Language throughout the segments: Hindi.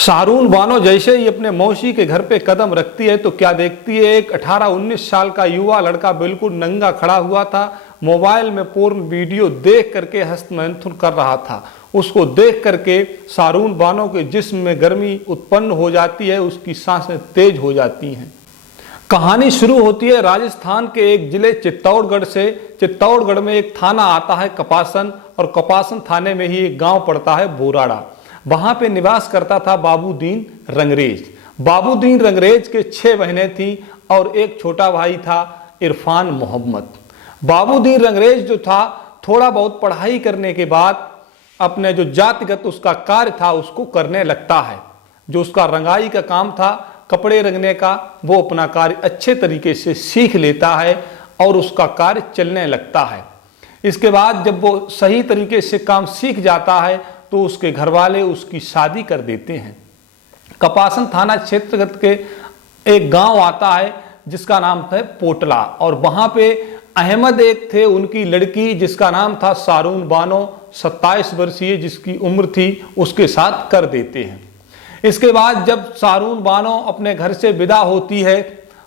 शाहरून बानो जैसे ही अपने मौसी के घर पे कदम रखती है तो क्या देखती है, एक 18-19 साल का युवा लड़का बिल्कुल नंगा खड़ा हुआ था, मोबाइल में पोर्न वीडियो देख करके हस्तमैथुन कर रहा था। उसको देख करके शाहरून बानो के जिस्म में गर्मी उत्पन्न हो जाती है, उसकी सांसें तेज हो जाती हैं। कहानी शुरू होती है राजस्थान के एक जिले चित्तौड़गढ़ से। चित्तौड़गढ़ में एक थाना आता है कपासन, और कपासन थाने में ही एक गांव पड़ता है बोराड़ा। वहां पे निवास करता था बाबूदीन रंगरेज। बाबूदीन रंगरेज के 6 बहनें थी और एक छोटा भाई था इरफान मोहम्मद। बाबूदीन रंगरेज जो था, थोड़ा बहुत पढ़ाई करने के बाद अपने जो जातिगत उसका कार्य था उसको करने लगता है। जो उसका रंगाई का काम था, कपड़े रंगने का, वो अपना कार्य अच्छे तरीके से सीख लेता है और उसका कार्य चलने लगता है। इसके बाद जब वो सही तरीके से काम सीख जाता है तो उसके घर वाले उसकी शादी कर देते हैं। कपासन थाना क्षेत्रगत के एक गांव आता है जिसका नाम था पोटला, और वहां पे अहमद एक थे, उनकी लड़की जिसका नाम था शाहरून बानो, 27 वर्षीय जिसकी उम्र थी, उसके साथ कर देते हैं। इसके बाद जब शाहरून बानो अपने घर से विदा होती है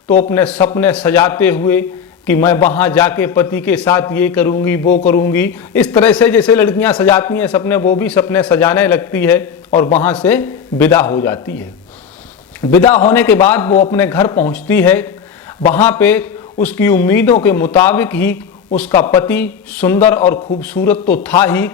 तो अपने सपने सजाते हुए कि मैं वहां जाके पति के साथ ये करूंगी वो करूंगी, इस तरह से जैसे लड़कियां सजाती हैं सपने, वो भी सपने सजाने लगती है और वहां से विदा हो जाती है। विदा होने के बाद वो अपने घर पहुंचती है। वहां पे उसकी उम्मीदों के मुताबिक ही उसका पति सुंदर और खूबसूरत तो था ही,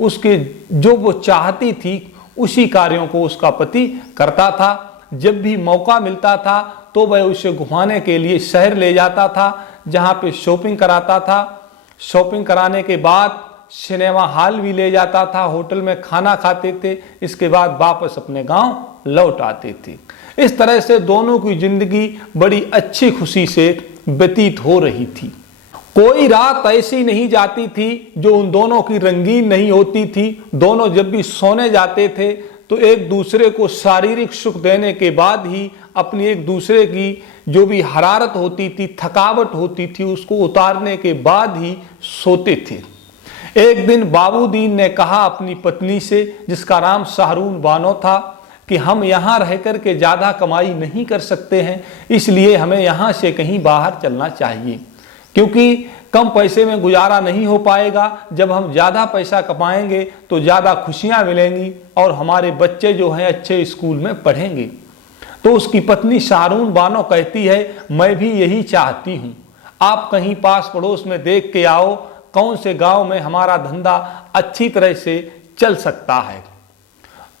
उसके जो वो चाहती थी उसी कार्यों को उसका पति करता था। जब भी मौका मिलता था तो वह उसे घुमाने के लिए शहर ले जाता था, जहाँ पे शॉपिंग कराता था। शॉपिंग कराने के बाद सिनेमा हॉल भी ले जाता था, होटल में खाना खाते थे, इसके बाद वापस अपने गांव लौट आते थे। इस तरह से दोनों की जिंदगी बड़ी अच्छी खुशी से व्यतीत हो रही थी। कोई रात ऐसी नहीं जाती थी जो उन दोनों की रंगीन नहीं होती थी। दोनों जब भी सोने जाते थे तो एक दूसरे को शारीरिक सुख देने के बाद ही अपनी एक दूसरे की जो भी हरारत होती थी, थकावट होती थी, उसको उतारने के बाद ही सोते थे। एक दिन बाबूदीन ने कहा अपनी पत्नी से, जिसका नाम शाहरून बानो था, कि हम यहाँ रह कर के ज़्यादा कमाई नहीं कर सकते हैं, इसलिए हमें यहाँ से कहीं बाहर चलना चाहिए, क्योंकि कम पैसे में गुजारा नहीं हो पाएगा। जब हम ज़्यादा पैसा कमाएंगे तो ज़्यादा खुशियाँ मिलेंगी और हमारे बच्चे जो हैं अच्छे स्कूल में पढ़ेंगे। तो उसकी पत्नी शाहरून बानो कहती है, मैं भी यही चाहती हूँ, आप कहीं पास पड़ोस में देख के आओ कौन से गांव में हमारा धंधा अच्छी तरह से चल सकता है।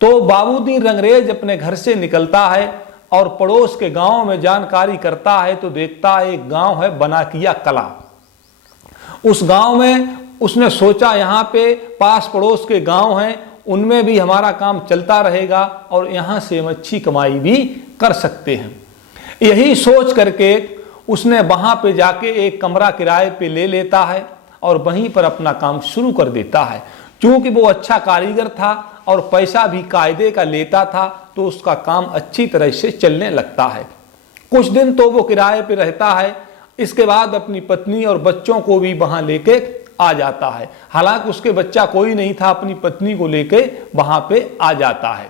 तो बाबूदीन रंगरेज अपने घर से निकलता है और पड़ोस के गांव में जानकारी करता है तो देखता है एक गांव है बनाकिया कला। उस गांव में उसने सोचा यहाँ पे पास पड़ोस के गांव हैं, उनमें भी हमारा काम चलता रहेगा और यहाँ से हम अच्छी कमाई भी कर सकते हैं। यही सोच करके उसने वहाँ पे जाके एक कमरा किराए पे ले लेता है और वहीं पर अपना काम शुरू कर देता है। क्योंकि वो अच्छा कारीगर था और पैसा भी कायदे का लेता था, तो उसका काम अच्छी तरह से चलने लगता है। कुछ दिन तो वो किराए पे रहता है, इसके बाद अपनी पत्नी और बच्चों को भी वहाँ लेके आ जाता है। हालांकि उसके बच्चा कोई नहीं था, अपनी पत्नी को लेके वहाँ पे आ जाता है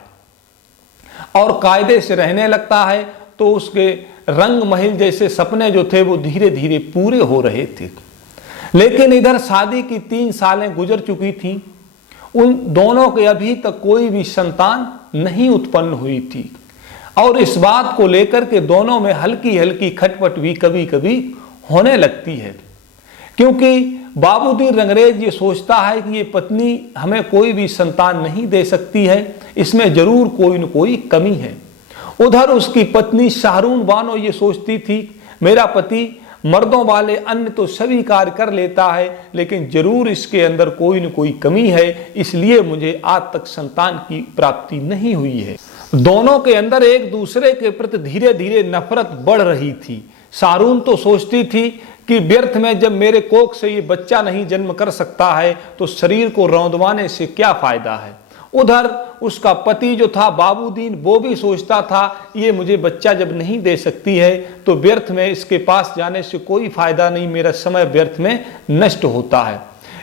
और कायदे से रहने लगता है। तो उसके रंग महल जैसे सपने जो थे वो धीरे धीरे पूरे हो रहे थे। लेकिन इधर शादी की 3 सालें गुजर चुकी थी, उन दोनों के अभी तक कोई भी संतान नहीं उत्पन्न हुई थी और इस बात को लेकर के दोनों में हल्की हल्की खटपट भी कभी कभी होने लगती है। क्योंकि बाबूदीन रंगरेज ये सोचता है कि ये पत्नी हमें कोई भी संतान नहीं दे सकती है, इसमें जरूर कोई न कोई कमी है। उधर उसकी पत्नी शाहरून बानो ये सोचती थी, मेरा पति मर्दों वाले अन्य तो सभी कार्य कर लेता है, लेकिन जरूर इसके अंदर कोई न कोई कमी है, इसलिए मुझे आज तक संतान की प्राप्ति नहीं हुई है। दोनों के अंदर एक दूसरे के प्रति धीरे धीरे नफरत बढ़ रही थी। शाहरून तो सोचती थी कि व्यर्थ में जब मेरे कोख से ये बच्चा नहीं जन्म कर सकता है तो शरीर को रौंदवाने से क्या फायदा है। उधर उसका पति जो था बाबूदीन, वो भी सोचता था ये मुझे बच्चा जब नहीं दे सकती है तो व्यर्थ में इसके पास जाने से कोई फायदा नहीं, मेरा समय व्यर्थ में नष्ट होता है।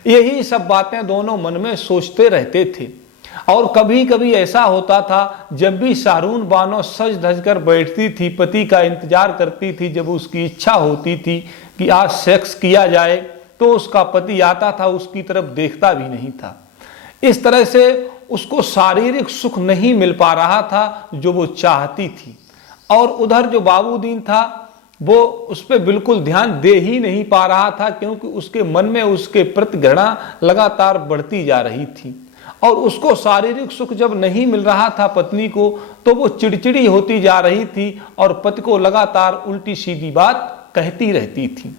यही सब बातें दोनों मन में सोचते रहते थे। और कभी कभी ऐसा होता था, जब भी शाहरून बानो सज धज कर बैठती थी, पति का इंतजार करती थी, जब उसकी इच्छा होती थी कि आज सेक्स किया जाए, तो उसका पति आता था, उसकी तरफ देखता भी नहीं था। इस तरह से उसको शारीरिक सुख नहीं मिल पा रहा था जो वो चाहती थी। और उधर जो बाबूदीन था वो उस पर बिल्कुल ध्यान दे ही नहीं पा रहा था, क्योंकि उसके मन में उसके प्रति घृणा लगातार बढ़ती जा रही थी। और उसको शारीरिक सुख जब नहीं मिल रहा था पत्नी को, तो वो चिड़चिड़ी होती जा रही थी और पति को लगातार उल्टी सीधी बात कहती रहती थी।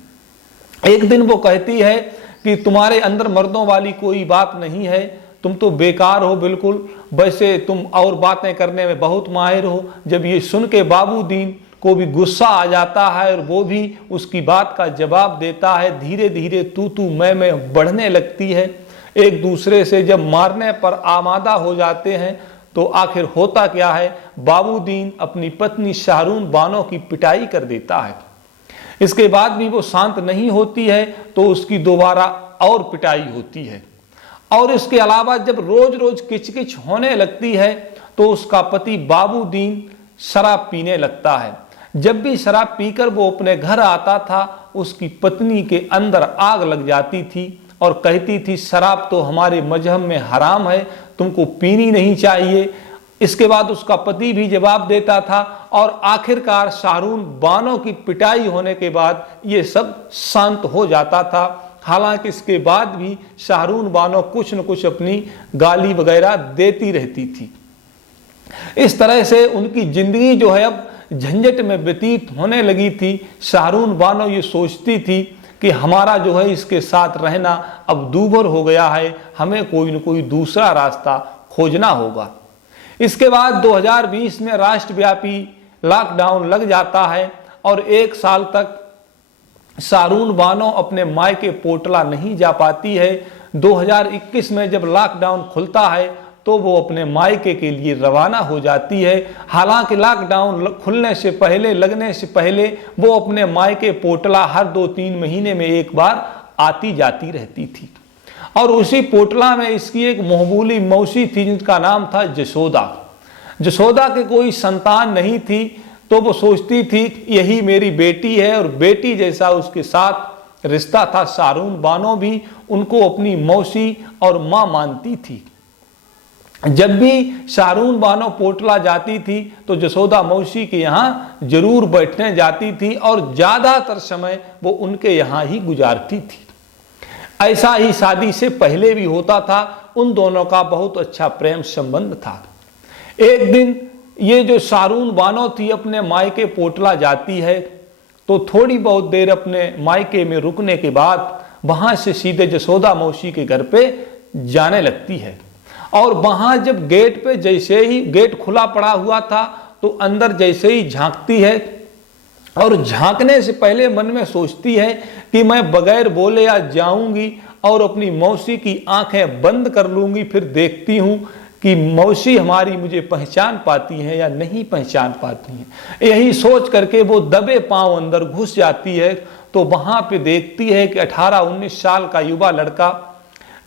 एक दिन वो कहती है कि तुम्हारे अंदर मर्दों वाली कोई बात नहीं है, तुम तो बेकार हो बिल्कुल, वैसे तुम और बातें करने में बहुत माहिर हो। जब ये सुन के बाबूदीन को भी गुस्सा आ जाता है और वो भी उसकी बात का जवाब देता है। धीरे धीरे तू मैं बढ़ने लगती है। एक दूसरे से जब मारने पर आमादा हो जाते हैं, तो आखिर होता क्या है, बाबूदीन अपनी पत्नी शाहरून बानो की पिटाई कर देता है। इसके बाद भी वो शांत नहीं होती है, तो उसकी दोबारा और पिटाई होती है। और इसके अलावा जब रोज रोज किचकिच होने लगती है, तो उसका पति बाबूदीन शराब पीने लगता है। जब भी शराब पीकर वो अपने घर आता था, उसकी पत्नी के अंदर आग लग जाती थी और कहती थी, शराब तो हमारे मजहब में हराम है, तुमको पीनी नहीं चाहिए। इसके बाद उसका पति भी जवाब देता था और आखिरकार शाहरून बानो की पिटाई होने के बाद ये सब शांत हो जाता था। हालांकि इसके बाद भी शाहरून बानो कुछ न कुछ अपनी गाली वगैरह देती रहती थी। इस तरह से उनकी जिंदगी जो है अब झंझट में व्यतीत होने लगी थी। शाहरून बानो ये सोचती थी कि हमारा जो है इसके साथ रहना अब दूभर हो गया है, हमें कोई न कोई दूसरा रास्ता खोजना होगा। इसके बाद 2020 में राष्ट्रव्यापी लॉकडाउन लग जाता है और 1 साल तक शाहरून बानो अपने मायके पोटला नहीं जा पाती है। 2021 में जब लॉकडाउन खुलता है, तो वो अपने मायके के लिए रवाना हो जाती है। हालांकि लॉकडाउन खुलने से पहले, लगने से पहले वो अपने मायके पोटला हर 2-3 महीने में एक बार आती जाती रहती थी। और उसी पोटला में इसकी एक मोहबूली मौसी थी, जिनका नाम था जसोदा। जसोदा के कोई संतान नहीं थी, तो वो सोचती थी यही मेरी बेटी है, और बेटी जैसा उसके साथ रिश्ता था। शाहरून बानो भी उनको अपनी मौसी और माँ मानती थी। जब भी शाहरून बानो पोटला जाती थी, तो जसोदा मौसी के यहाँ जरूर बैठने जाती थी और ज्यादातर समय वो उनके यहाँ ही गुजारती थी। ऐसा ही शादी से पहले भी होता था। उन दोनों का बहुत अच्छा प्रेम संबंध था। एक दिन ये जो शाहरून बानो थी अपने मायके पोटला जाती है, तो थोड़ी बहुत देर अपने मायके में रुकने के बाद वहां से सीधे जसोदा मौसी के घर पे जाने लगती है। और वहां जब गेट पे, जैसे ही गेट खुला पड़ा हुआ था, तो अंदर जैसे ही झांकती है, और झांकने से पहले मन में सोचती है कि मैं बगैर बोले आज जाऊंगी और अपनी मौसी की आंखें बंद कर लूंगी, फिर देखती हूं कि मौसी हमारी मुझे पहचान पाती है या नहीं पहचान पाती है। यही सोच करके वो दबे पांव अंदर घुस जाती है, तो वहां पे देखती है कि 18-19 साल का युवा लड़का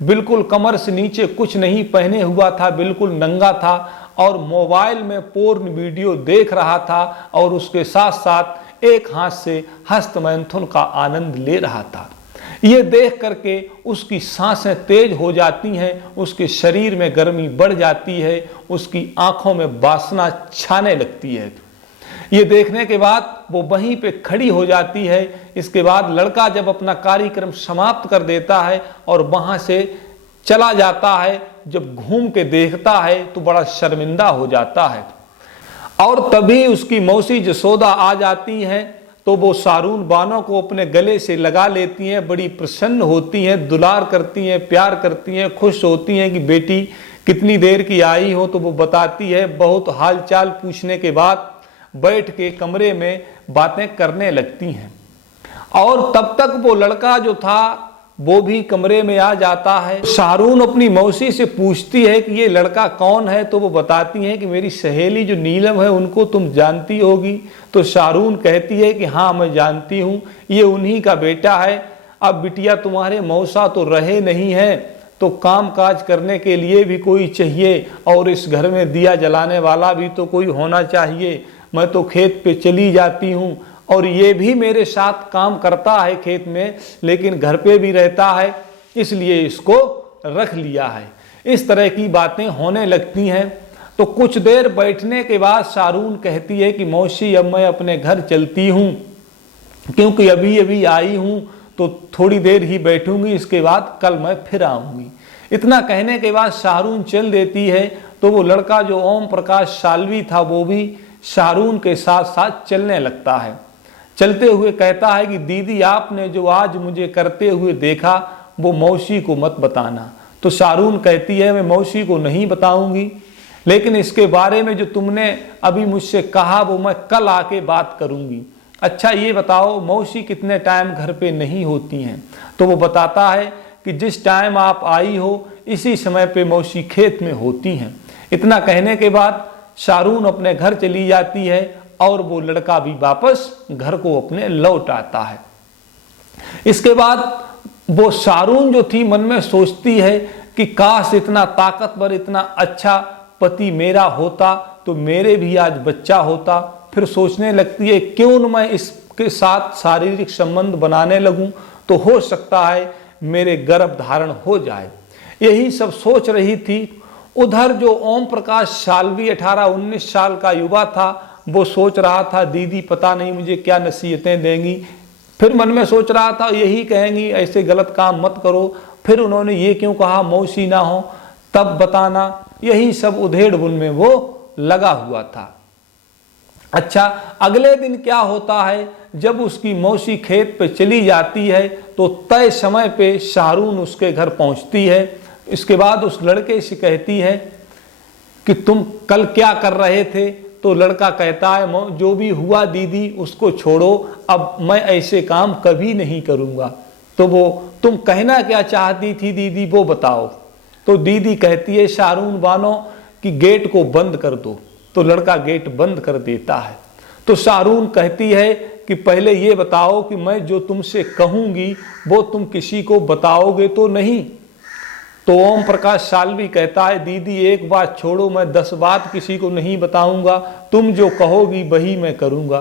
बिल्कुल कमर से नीचे कुछ नहीं पहने हुआ था, बिल्कुल नंगा था और मोबाइल में पोर्न वीडियो देख रहा था, और उसके साथ साथ एक हाथ से हस्तमैथुन का आनंद ले रहा था। ये देख करके उसकी सांसें तेज हो जाती हैं, उसके शरीर में गर्मी बढ़ जाती है, उसकी आंखों में वासना छाने लगती है। ये देखने के बाद वो वहीं पे खड़ी हो जाती है। इसके बाद लड़का जब अपना कार्यक्रम समाप्त कर देता है और वहां से चला जाता है, जब घूम के देखता है तो बड़ा शर्मिंदा हो जाता है। और तभी उसकी मौसी जसोदा आ जाती हैं, तो वो शाहरून बानो को अपने गले से लगा लेती हैं, बड़ी प्रसन्न होती हैं, दुलार करती हैं, प्यार करती हैं, खुश होती हैं कि बेटी कितनी देर की आई हो। तो वो बताती है। बहुत हालचाल पूछने के बाद बैठ के कमरे में बातें करने लगती हैं। और तब तक वो लड़का जो था वो भी कमरे में आ जाता है। शाहरून अपनी मौसी से पूछती है कि ये लड़का कौन है, तो वो बताती है कि मेरी सहेली जो नीलम है उनको तुम जानती होगी। तो शाहरून कहती है कि हाँ मैं जानती हूँ, ये उन्हीं का बेटा है। अब बिटिया तुम्हारे मौसा तो रहे नहीं है, तो काम काज करने के लिए भी कोई चाहिए और इस घर में दिया जलाने वाला भी तो कोई होना चाहिए। मैं तो खेत पे चली जाती हूँ और ये भी मेरे साथ काम करता है खेत में, लेकिन घर पे भी रहता है, इसलिए इसको रख लिया है। इस तरह की बातें होने लगती हैं। तो कुछ देर बैठने के बाद शारून कहती है कि मौसी अब मैं अपने घर चलती हूँ, क्योंकि अभी अभी आई हूँ तो थोड़ी देर ही बैठूंगी, इसके बाद कल मैं फिर आऊंगी। इतना कहने के बाद शारून चल देती है। तो वो लड़का जो ओम प्रकाश साल्वी था वो भी शारून के साथ साथ चलने लगता है। चलते हुए कहता है कि दीदी आपने जो आज मुझे करते हुए देखा वो मौसी को मत बताना। तो शारून कहती है मैं मौसी को नहीं बताऊंगी, लेकिन इसके बारे में जो तुमने अभी मुझसे कहा वो मैं कल आके बात करूंगी। अच्छा ये बताओ मौसी कितने टाइम घर पे नहीं होती हैं? तो वो बताता है कि जिस टाइम आप आई हो इसी समय पे मौसी खेत में होती हैं। इतना कहने के बाद शारून अपने घर चली जाती है और वो लड़का भी वापस घर को अपने लौट आता है। इसके बाद वो शारून जो थी मन में सोचती है कि काश इतना ताकतवर इतना अच्छा पति मेरा होता तो मेरे भी आज बच्चा होता। फिर सोचने लगती है क्यों न मैं इसके साथ शारीरिक संबंध बनाने लगूं, तो हो सकता है मेरे गर्भ धारण हो जाए। यही सब सोच रही थी। उधर जो ओम प्रकाश साल्वी 18-19 साल का युवा था वो सोच रहा था दीदी पता नहीं मुझे क्या नसीहतें देंगी। फिर मन में सोच रहा था यही कहेंगी ऐसे गलत काम मत करो। फिर उन्होंने ये क्यों कहा मौसी ना हो तब बताना। यही सब उधेड़-बुन में वो लगा हुआ था। अच्छा अगले दिन क्या होता है, जब उसकी मौसी खेत पे चली जाती है तो तय समय पे शारून उसके घर पहुंचती है। इसके बाद उस लड़के से कहती है कि तुम कल क्या कर रहे थे? तो लड़का कहता है जो भी हुआ दीदी उसको छोड़ो, अब मैं ऐसे काम कभी नहीं करूंगा। तो वो तुम कहना क्या चाहती थी दीदी वो बताओ। तो दीदी कहती है शारून बानो कि गेट को बंद कर दो। तो लड़का गेट बंद कर देता है। तो शारून कहती है कि पहले ये बताओ कि मैं जो तुमसे कहूंगी वो तुम किसी को बताओगे तो नहीं? तो ओम प्रकाश साल्वी कहता है दीदी एक बात छोड़ो, मैं 10 बात किसी को नहीं बताऊंगा, तुम जो कहोगी वही मैं करूंगा।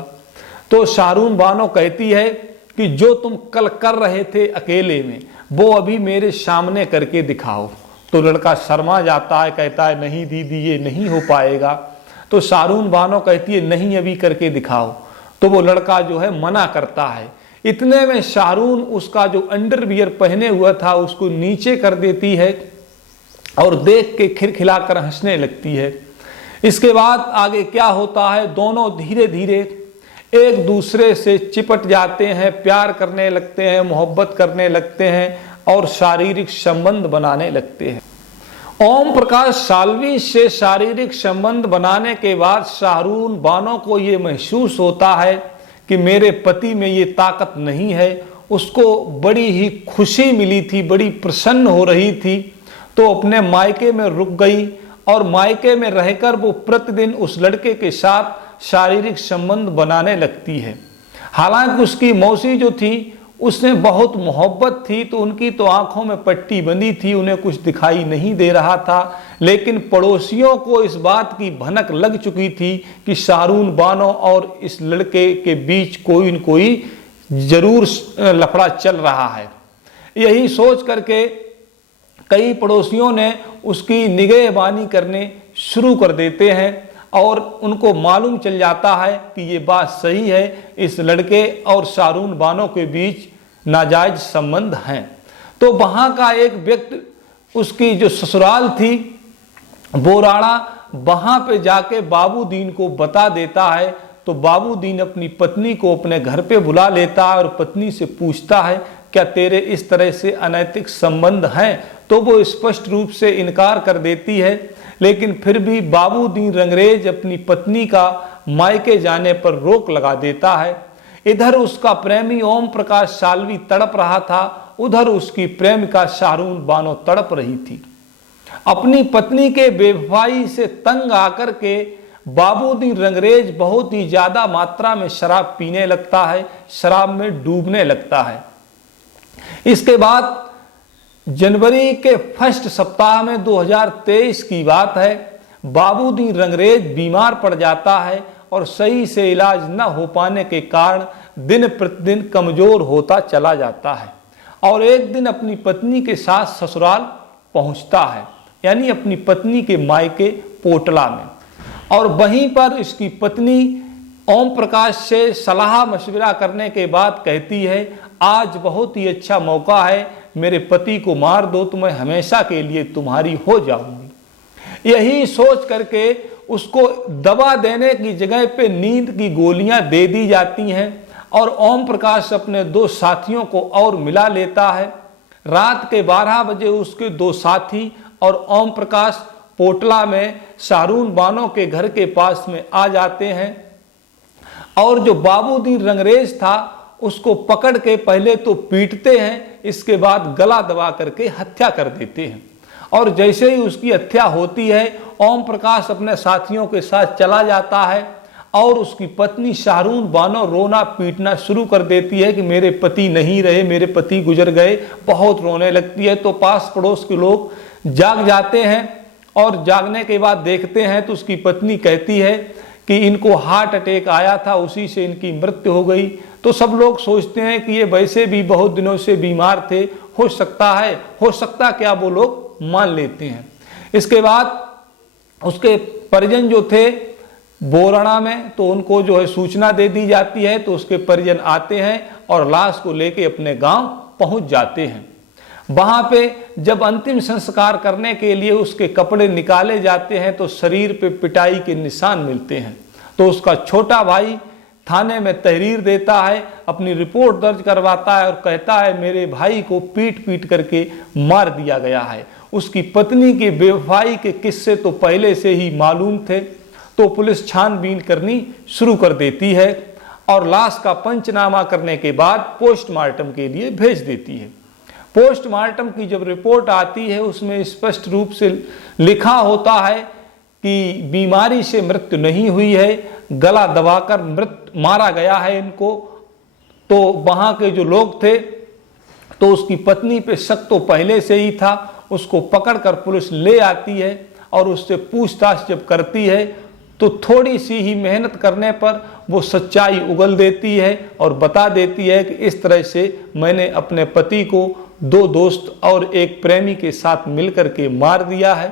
तो शारून बानो कहती है कि जो तुम कल कर रहे थे अकेले में वो अभी मेरे सामने करके दिखाओ। तो लड़का शर्मा जाता है, कहता है नहीं दीदी ये नहीं हो पाएगा। तो शारून बानो कहती है नहीं अभी करके दिखाओ। तो वो लड़का जो है मना करता है। इतने में शारून उसका जो अंडरवियर पहने हुआ था उसको नीचे कर देती है और देख के खिलखिलाकर हंसने लगती है। इसके बाद आगे क्या होता है, दोनों धीरे धीरे एक दूसरे से चिपट जाते हैं, प्यार करने लगते हैं, मोहब्बत करने लगते हैं और शारीरिक संबंध बनाने लगते हैं। ओम प्रकाश साल्वी से शारीरिक संबंध बनाने के बाद शारून बानो को ये महसूस होता है कि मेरे पति में ये ताकत नहीं है। उसको बड़ी ही खुशी मिली थी, बड़ी प्रसन्न हो रही थी। तो अपने मायके में रुक गई और मायके में रहकर वो प्रतिदिन उस लड़के के साथ शारीरिक संबंध बनाने लगती है। हालांकि उसकी मौसी जो थी उसने बहुत मोहब्बत थी, तो उनकी तो आंखों में पट्टी बंधी थी, उन्हें कुछ दिखाई नहीं दे रहा था। लेकिन पड़ोसियों को इस बात की भनक लग चुकी थी कि शारून बानो और इस लड़के के बीच कोई न कोई जरूर लफड़ा चल रहा है। यही सोच करके कई पड़ोसियों ने उसकी निगहबानी करने शुरू कर देते हैं और उनको मालूम चल जाता है कि ये बात सही है, इस लड़के और शारून बानो के बीच नाजायज संबंध हैं। तो वहाँ का एक व्यक्ति उसकी जो ससुराल थी बोराड़ा, वहाँ पे जाके बाबूदीन को बता देता है। तो बाबूदीन अपनी पत्नी को अपने घर पे बुला लेता है और पत्नी से पूछता है क्या तेरे इस तरह से अनैतिक संबंध हैं? तो वो स्पष्ट रूप से इनकार कर देती है। लेकिन फिर भी बाबूदीन रंगरेज अपनी पत्नी का मायके जाने पर रोक लगा देता है। इधर उसका प्रेमी ओम प्रकाश साल्वी तड़प रहा था, उधर उसकी प्रेमिका शारून बानो तड़प रही थी। अपनी पत्नी के बेवफाई से तंग आकर के बाबूदीन रंगरेज बहुत ही ज्यादा मात्रा में शराब पीने लगता है, शराब में डूबने लगता है। इसके बाद जनवरी के फर्स्ट सप्ताह में 2023 की बात है। बाबूदीन रंगरेज बीमार पड़ जाता है और सही से इलाज न हो पाने के कारण दिन प्रतिदिन कमजोर होता चला जाता है और एक दिन अपनी पत्नी के साथ ससुराल पहुंचता है, यानी अपनी पत्नी के मायके पोटला में। और वहीं पर इसकी पत्नी ओम प्रकाश से सलाह मशविरा करने के बाद कहती है, आज बहुत ही अच्छा मौका है, मेरे पति को मार दो तो मैं हमेशा के लिए तुम्हारी हो जाऊंगी। यही सोच करके उसको दवा देने की जगह पे नींद की गोलियां दे दी जाती हैं और ओम प्रकाश अपने दो साथियों को और मिला लेता है। रात के 12 बजे उसके दो साथी और ओम प्रकाश पोटला में शाहरून बानो के घर के पास में आ जाते हैं और जो बाबूदीन रंगरेज था उसको पकड़ के पहले तो पीटते हैं, इसके बाद गला दबा करके हत्या कर देते हैं। और जैसे ही उसकी हत्या होती है, ओम प्रकाश अपने साथियों के साथ चला जाता है और उसकी पत्नी शाहरून बानो रोना पीटना शुरू कर देती है कि मेरे पति नहीं रहे, मेरे पति गुजर गए। बहुत रोने लगती है तो पास पड़ोस के लोग जाग जाते हैं और जागने के बाद देखते हैं तो उसकी पत्नी कहती है कि इनको हार्ट अटैक आया था, उसी से इनकी मृत्यु हो गई। तो सब लोग सोचते हैं कि ये वैसे भी बहुत दिनों से बीमार थे, हो सकता क्या, वो लोग मान लेते हैं। इसके बाद उसके परिजन जो थे बोराना में, तो उनको जो है सूचना दे दी जाती है, तो उसके परिजन आते हैं और लाश को लेके अपने गांव पहुंच जाते हैं। वहां पे जब अंतिम संस्कार करने के लिए उसके कपड़े निकाले जाते हैं तो शरीर पे पिटाई के निशान मिलते हैं। तो उसका छोटा भाई थाने में तहरीर देता है, अपनी रिपोर्ट दर्ज करवाता है और कहता है मेरे भाई को पीट पीट करके मार दिया गया है। उसकी पत्नी की बेवफाई के किस्से तो पहले से ही मालूम थे, तो पुलिस छानबीन करनी शुरू कर देती है और लाश का पंचनामा करने के बाद पोस्टमार्टम के लिए भेज देती है। पोस्टमार्टम की जब रिपोर्ट आती है उसमें स्पष्ट रूप से लिखा होता है कि बीमारी से मृत्यु नहीं हुई है, गला दबाकर मारा गया है इनको। तो वहाँ के जो लोग थे तो उसकी पत्नी पे शक तो पहले से ही था, उसको पकड़कर पुलिस ले आती है और उससे पूछताछ जब करती है तो थोड़ी सी ही मेहनत करने पर वो सच्चाई उगल देती है और बता देती है कि इस तरह से मैंने अपने पति को दो दोस्त और एक प्रेमी के साथ मिलकर के मार दिया है।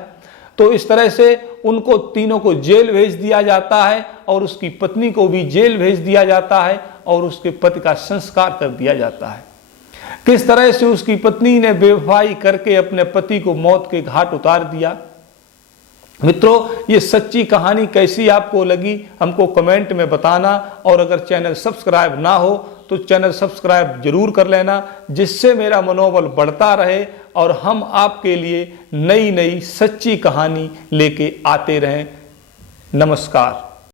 तो इस तरह से उनको तीनों को जेल भेज दिया जाता है और उसकी पत्नी को भी जेल भेज दिया जाता है और उसके पति का संस्कार कर दिया जाता है। किस तरह से उसकी पत्नी ने बेवफाई करके अपने पति को मौत के घाट उतार दिया। मित्रों, ये सच्ची कहानी कैसी आपको लगी हमको कमेंट में बताना और अगर चैनल सब्सक्राइब ना हो तो चैनल सब्सक्राइब जरूर कर लेना, जिससे मेरा मनोबल बढ़ता रहे और हम आपके लिए नई नई सच्ची कहानी लेके आते रहें। नमस्कार।